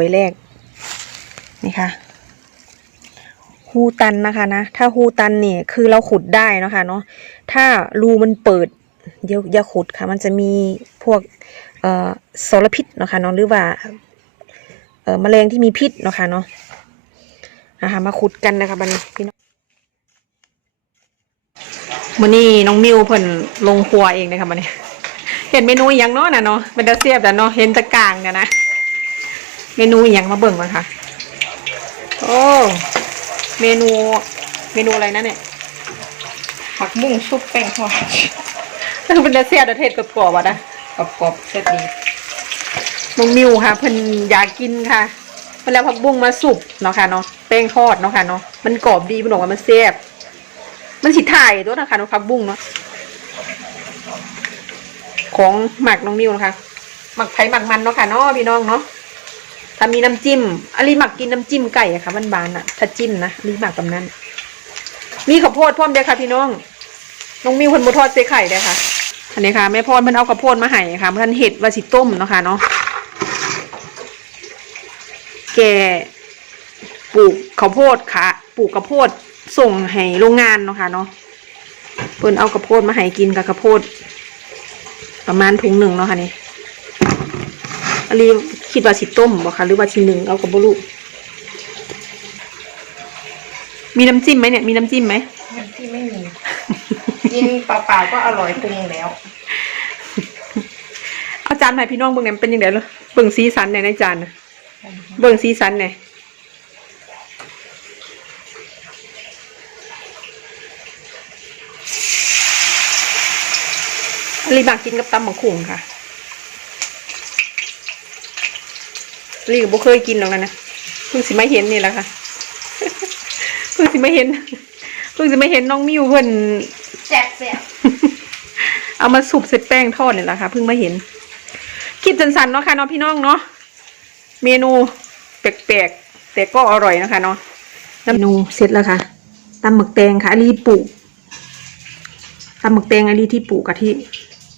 วยแรก นี่ค่ะฮูตันนะคะนะ ถ้าฮูตันเนี่ยคือเราขุดได้นะคะเนาะถ้ารูมันเปิดเดี๋ยวอย่าขุดค่ะ มันจะมีพวกเอ่อสารพิษนะคะเนาะหรือว่าเอ่อแมลงที่มีพิษนะคะเนาะนะคะมาขุดกันนะคะบันพี่น้องวันนี้น้องมิวเพิ่นลงครัวเองนะคะบัดนี้เห็นเมนูอย่างเนาะนะเนาะเป็นตาเสียบแต่เนาะเห็นตะกางเนี่ยนะ เมนูอหย่างมาเบิ่งก่อนค่ะ โอ้ เมนู เมนูอะไรนะเนี่ย ผักบุ้งชุบแป้งทอดเป็นตาเสียบแต่เทศกรอบๆอะนะกรอบๆแซ่บดีน้องมิวค่ะเพิ่นอยากกินค่ะเพิ่นแล้วผักบุ้งมาสุกเนาะค่ะเนาะแป้งทอดเนาะค่ะเนาะมันกรอบดีมันบอกว่ามันแซ่บมันสิถ่ายตัวนะคะเนาะผักบุ้งเนาะของหมักน้องมิวนะคะหมักไผ่หมักมันเนาะค่ะเนาะพี่น้องเนาะ ถ้ามีน้ำจิ้มอลีหมักกินน้ำจิ้มไก่อะค่ะบานๆอะถ้าจิ้มนะอลีหมักกับนั้น มีข้าวโพดพร้อมเด้อค่ะพี่น้องน้องมิวเพิ่นบ่ทอดเสไข่เด้อค่ะอันนี้ค่ะแม่พรเพิ่นเอาข้าวโพดมาให้ค่ะเพิ่นเห็ดว่าสิต้มเนาะค่ะเนาะแกปลูกข้าวโพดค่ะ ปลูกข้าวโพดส่งให้โรงงานเนาะค่ะเนาะเพิ่นเอาข้าวโพดมาให้กินกับข้าวโพด ประมาณถุงหนึ่งเนาะค่ะนี่อรี คิดว่าสิต้มบ่คะหรือว่าสิหนึ่งเอากับบลูมีน้ำจิ้มไหมเนี่ยมีน้ำจิ้มไหมน้ำที่ไม่มี กินเปล่าๆก็อร่อยปรุงแล้ว เอาจานมาให้พี่น้องเบิ่งเนี่ยมันเป็นยังไงเลยเบิ่งสีสันในอยในจานน่ะเบิ่งสีสันเนี่ยอันนี้บากกินกับตำบักขุ่งค่ะ อันนี้ก็บ่เคยกินหรอกนะนะเพิ่งสิมาเห็นนี่แหละค่ะเพิ่งสิมาเห็นเพิ่งสิมาเห็นน้องมิวเพิ่นแซ่บแซ่บเอามาสุบเสร็จแป้งทอดเนี่ยแหละค่ะเพิ่งมาเห็นคลิปสั้นๆเนาะค่ะเนาะพี่น้องเนาะเมนูแปลกๆแต่ก็อร่อยนะคะเนาะเมนูเสร็จแล้วค่ะตำหมึกแตงค่ะอลีปลูกตำหมึกแตงอลีที่ปลูกกะทิ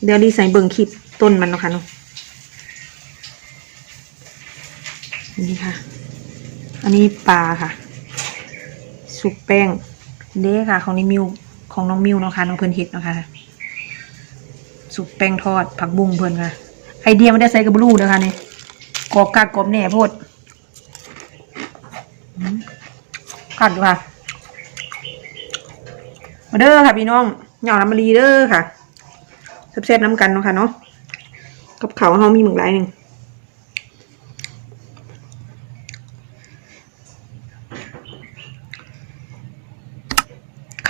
เดี๋ยวอลีใส่เบิ่งคลิปต้นมันเนาะค่ะเนาะ นี่ค่ะ อันนี้ปลาค่ะ สุกแป้งเด้ค่ะ ของนี่มิวของน้องมิวนะคะน้องเพิ่นเฮ็ดนะคะสุกแป้งทอดผักบุ้งเพิ่นค่ะ ไอเดียไม่ได้ใส่กับบลูนะคะนี่กรอบกากกรอบแน่โพดอืมกัดอยู่ค่ะมาเด้อค่ะพี่น้องหยาน้ำมะลีเด้อค่ะแซ่บๆน้ำกันเนาะค่ะเนาะกับเขาเขามีหมึกหลายหนึ่ง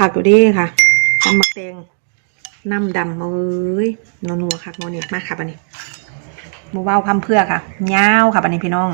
ขาดตัวเด้ค่ะตำหมักแตงน้ำดำเอ้ยนัวๆค่ะนัวเนี่ยมากค่ะบันนี้โมเว้าคำเพื่อค่ะยาวค่ะบันนี้พี่น้อง